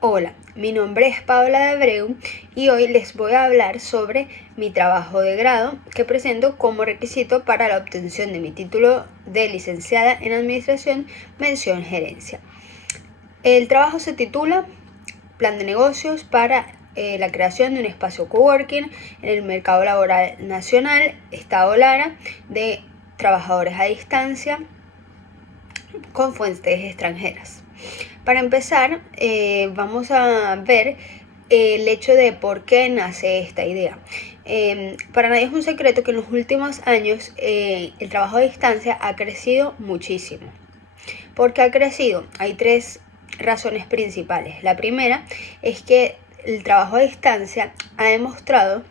Hola, mi nombre es Paola de Abreu y hoy les voy a hablar sobre mi trabajo de grado que presento como requisito para la obtención de mi título de licenciada en Administración, mención Gerencia. El trabajo se titula Plan de negocios para la creación de un espacio coworking en el mercado laboral nacional, Estado Lara, de trabajadores a distancia con fuentes extranjeras. Para empezar, vamos a ver el hecho de por qué nace esta idea. Para nadie es un secreto que en los últimos años el trabajo a distancia ha crecido muchísimo. ¿Por qué ha crecido? Hay tres razones principales. La primera es que el trabajo a distancia ha demostrado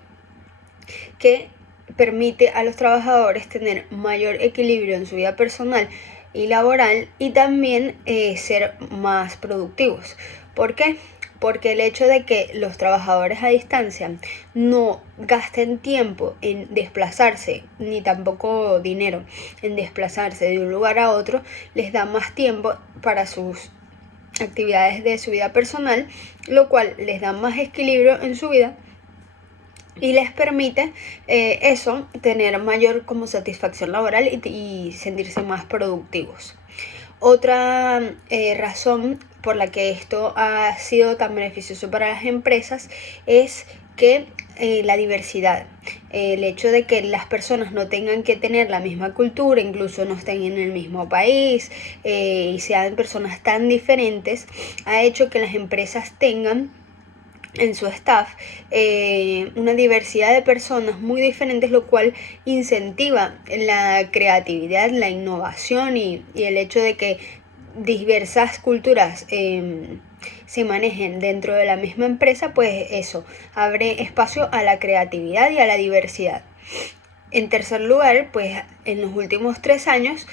que permite a los trabajadores tener mayor equilibrio en su vida personal y laboral y también ser más productivos. ¿Por qué? Porque el hecho de que los trabajadores a distancia no gasten tiempo en desplazarse, ni tampoco dinero en desplazarse de un lugar a otro, les da más tiempo para sus actividades de su vida personal, lo cual les da más equilibrio en su vida y les permite eso, tener mayor como satisfacción laboral y sentirse más productivos. Otra razón por la que esto ha sido tan beneficioso para las empresas es que la diversidad, el hecho de que las personas no tengan que tener la misma cultura, incluso no estén en el mismo país y sean personas tan diferentes, ha hecho que las empresas tengan en su staff una diversidad de personas muy diferentes, lo cual incentiva la creatividad, la innovación y el hecho de que diversas culturas se manejen dentro de la misma empresa, pues eso abre espacio a la creatividad y a la diversidad. En tercer lugar, pues en los últimos 3 años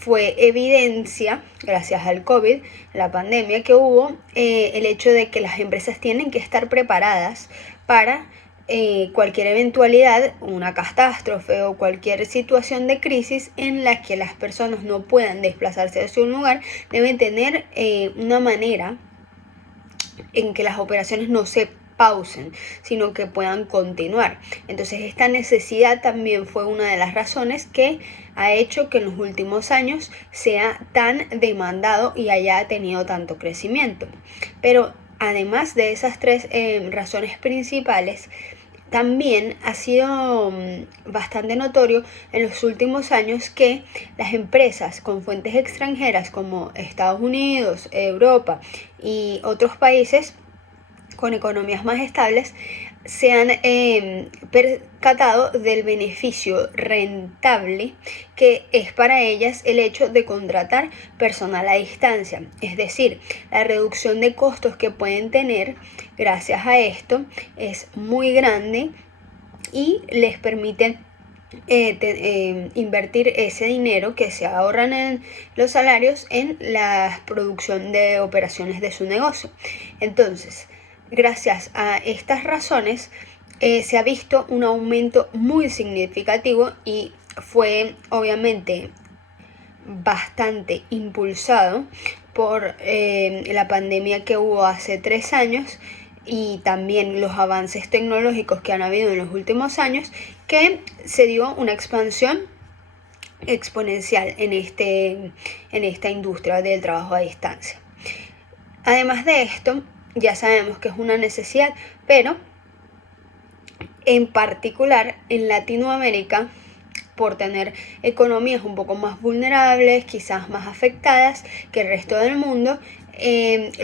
fue evidencia, gracias al COVID, la pandemia que hubo, el hecho de que las empresas tienen que estar preparadas para cualquier eventualidad, una catástrofe o cualquier situación de crisis en la que las personas no puedan desplazarse hacia un lugar, deben tener una manera en que las operaciones no se pausen, sino que puedan continuar. Entonces esta necesidad también fue una de las razones que ha hecho que en los últimos años sea tan demandado y haya tenido tanto crecimiento. Pero además de esas tres razones principales, también ha sido bastante notorio en los últimos años que las empresas con fuentes extranjeras como Estados Unidos, Europa y otros países con economías más estables se han percatado del beneficio rentable que es para ellas el hecho de contratar personal a distancia. Es decir, la reducción de costos que pueden tener gracias a esto es muy grande y les permite invertir ese dinero que se ahorran en los salarios en la producción de operaciones de su negocio. Entonces, gracias a estas razones se ha visto un aumento muy significativo y fue obviamente bastante impulsado por la pandemia que hubo hace 3 años y también los avances tecnológicos que han habido en los últimos años, que se dio una expansión exponencial en esta industria del trabajo a distancia. Además de esto, ya sabemos que es una necesidad, pero en particular en Latinoamérica, por tener economías un poco más vulnerables, quizás más afectadas que el resto del mundo,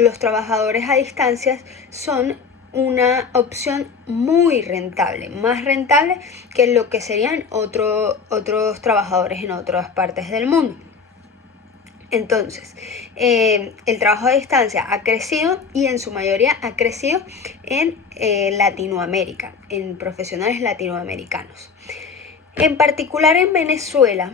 los trabajadores a distancia son una opción muy rentable, más rentable que lo que serían otros trabajadores en otras partes del mundo. Entonces, el trabajo a distancia ha crecido y en su mayoría ha crecido en Latinoamérica, en profesionales latinoamericanos. En particular en Venezuela,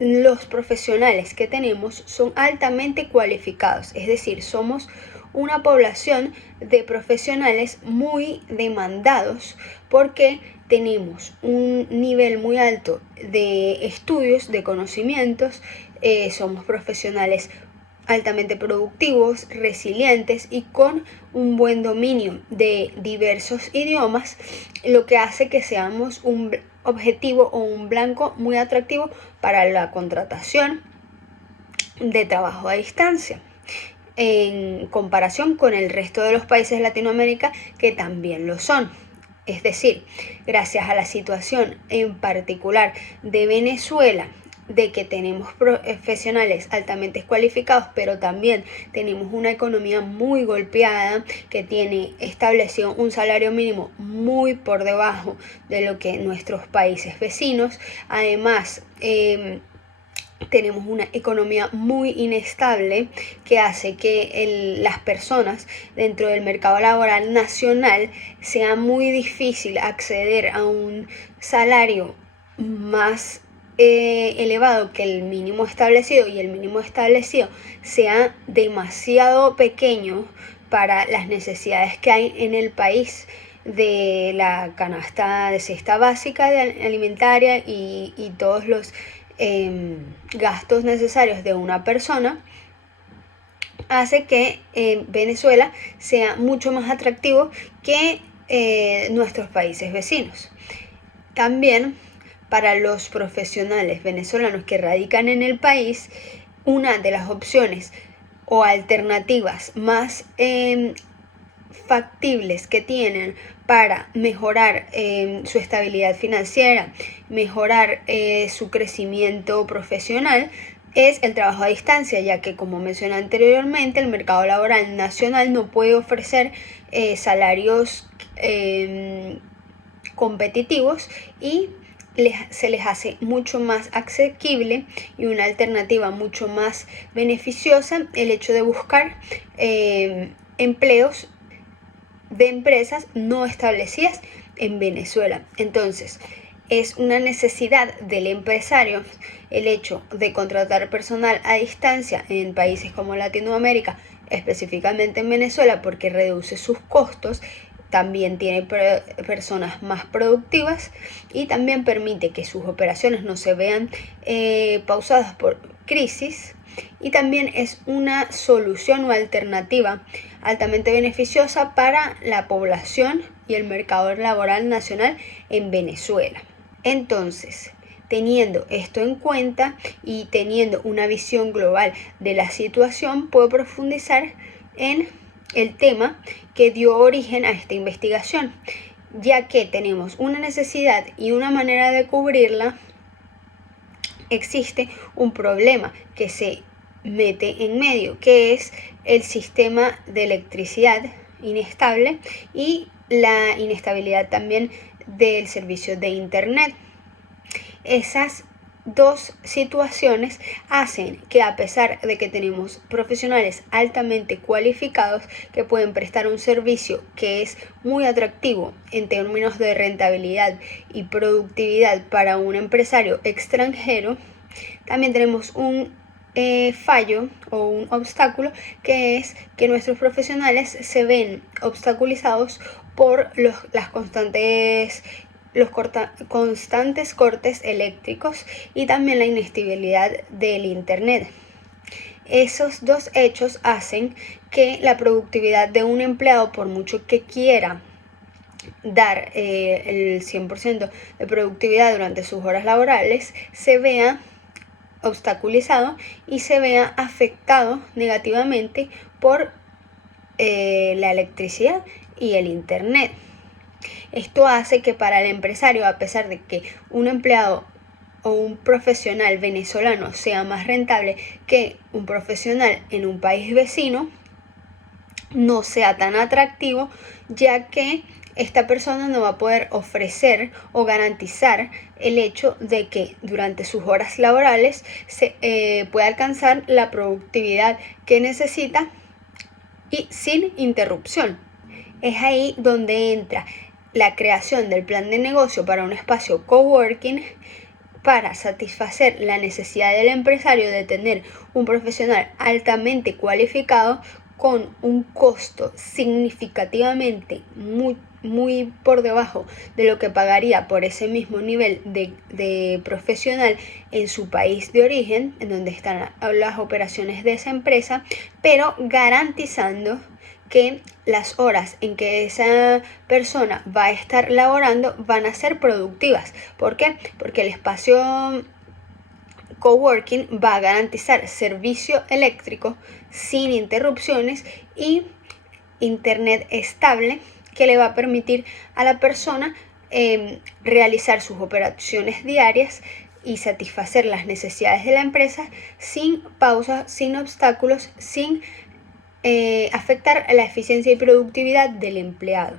los profesionales que tenemos son altamente cualificados, es decir, somos una población de profesionales muy demandados porque tenemos un nivel muy alto de estudios, de conocimientos, somos profesionales altamente productivos, resilientes y con un buen dominio de diversos idiomas, lo que hace que seamos un objetivo o un blanco muy atractivo para la contratación de trabajo a distancia, en comparación con el resto de los países de Latinoamérica que también lo son. Es decir, gracias a la situación en particular de Venezuela, de que tenemos profesionales altamente cualificados, pero también tenemos una economía muy golpeada, que tiene establecido un salario mínimo muy por debajo de lo que nuestros países vecinos. Además, tenemos una economía muy inestable que hace que las personas dentro del mercado laboral nacional sea muy difícil acceder a un salario más elevado que el mínimo establecido, y el mínimo establecido sea demasiado pequeño para las necesidades que hay en el país de la canasta de cesta básica alimentaria y todos los gastos necesarios de una persona, hace que Venezuela sea mucho más atractivo que nuestros países vecinos. También para los profesionales venezolanos que radican en el país, una de las opciones o alternativas más factibles que tienen para mejorar su estabilidad financiera, mejorar su crecimiento profesional, es el trabajo a distancia, ya que, como mencioné anteriormente, el mercado laboral nacional no puede ofrecer salarios competitivos, y se les hace mucho más asequible y una alternativa mucho más beneficiosa el hecho de buscar empleos de empresas no establecidas en Venezuela. Entonces, es una necesidad del empresario el hecho de contratar personal a distancia en países como Latinoamérica, específicamente en Venezuela, porque reduce sus costos, también tiene personas más productivas y también permite que sus operaciones no se vean pausadas por crisis, y también es una solución o alternativa altamente beneficiosa para la población y el mercado laboral nacional en Venezuela. Entonces, teniendo esto en cuenta y teniendo una visión global de la situación, puedo profundizar en el tema que dio origen a esta investigación, ya que tenemos una necesidad y una manera de cubrirla. Existe un problema que se mete en medio, que es el sistema de electricidad inestable y la inestabilidad también del servicio de internet. Esas dos situaciones hacen que, a pesar de que tenemos profesionales altamente cualificados que pueden prestar un servicio que es muy atractivo en términos de rentabilidad y productividad para un empresario extranjero, también tenemos un fallo o un obstáculo, que es que nuestros profesionales se ven obstaculizados por los constantes cortes eléctricos y también la inestabilidad del internet. Esos dos hechos hacen que la productividad de un empleado, por mucho que quiera dar el 100% de productividad durante sus horas laborales, se vea obstaculizado y se vea afectado negativamente por la electricidad y el internet. Esto hace que para el empresario, a pesar de que un empleado o un profesional venezolano sea más rentable que un profesional en un país vecino, no sea tan atractivo, ya que esta persona no va a poder ofrecer o garantizar el hecho de que durante sus horas laborales se pueda alcanzar la productividad que necesita y sin interrupción. Es ahí donde entra la creación del plan de negocio para un espacio coworking, para satisfacer la necesidad del empresario de tener un profesional altamente cualificado con un costo significativamente muy por debajo de lo que pagaría por ese mismo nivel de profesional en su país de origen, en donde están las operaciones de esa empresa, pero garantizando que las horas en que esa persona va a estar laborando van a ser productivas. ¿Por qué? Porque el espacio coworking va a garantizar servicio eléctrico sin interrupciones y internet estable que le va a permitir a la persona realizar sus operaciones diarias y satisfacer las necesidades de la empresa sin pausas, sin obstáculos, sin afectar la eficiencia y productividad del empleado.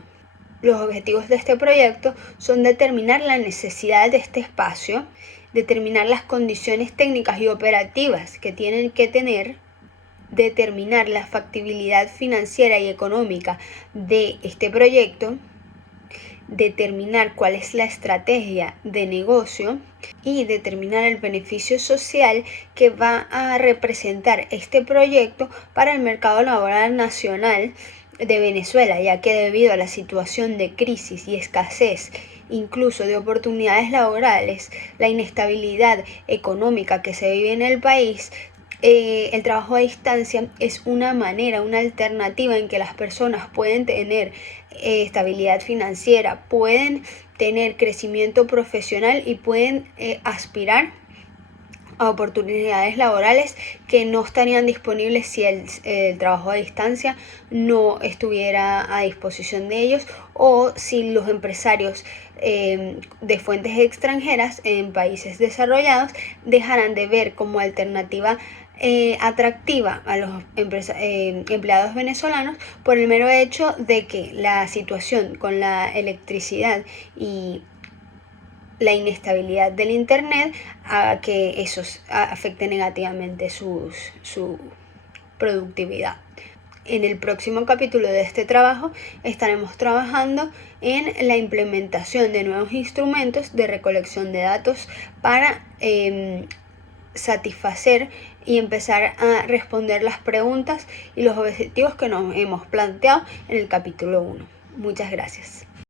Los objetivos de este proyecto son determinar la necesidad de este espacio, determinar las condiciones técnicas y operativas que tienen que tener, determinar la factibilidad financiera y económica de este proyecto, determinar cuál es la estrategia de negocio y determinar el beneficio social que va a representar este proyecto para el mercado laboral nacional de Venezuela, ya que debido a la situación de crisis y escasez incluso de oportunidades laborales, la inestabilidad económica que se vive en el país, el trabajo a distancia es una manera, una alternativa en que las personas pueden tener estabilidad financiera, pueden tener crecimiento profesional y pueden aspirar a oportunidades laborales que no estarían disponibles si el trabajo a distancia no estuviera a disposición de ellos, o si los empresarios de fuentes extranjeras en países desarrollados dejaran de ver como alternativa atractiva a los empleados venezolanos por el mero hecho de que la situación con la electricidad y la inestabilidad del internet haga que eso afecte negativamente su productividad. En el próximo capítulo de este trabajo estaremos trabajando en la implementación de nuevos instrumentos de recolección de datos para satisfacer y empezar a responder las preguntas y los objetivos que nos hemos planteado en el capítulo 1. Muchas gracias.